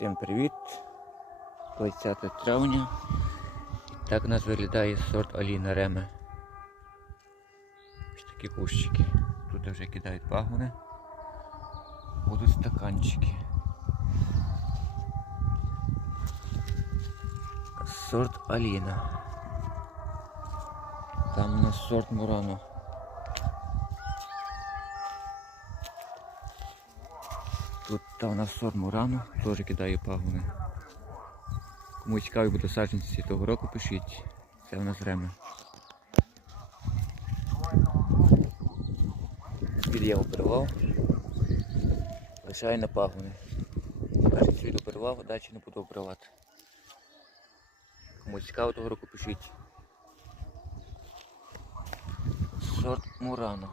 Всім привіт! 20 травня. І так у нас виглядає сорт Аліна Реме. Ось такі кущики. Тут вже кидають пагони. Будуть стаканчики. Сорт Аліна. Там у нас сорт Мурано. Тут у нас сорт Мурано, теж кидає пагони. Кому цікаві буде саджанці того року, пишіть. Це у нас Реме. Світ я оперував. Лишаю на пагони. Перший світ оперував, а далі не буду оперувати. Кому цікаво того року, пишіть. Сорт Мурано.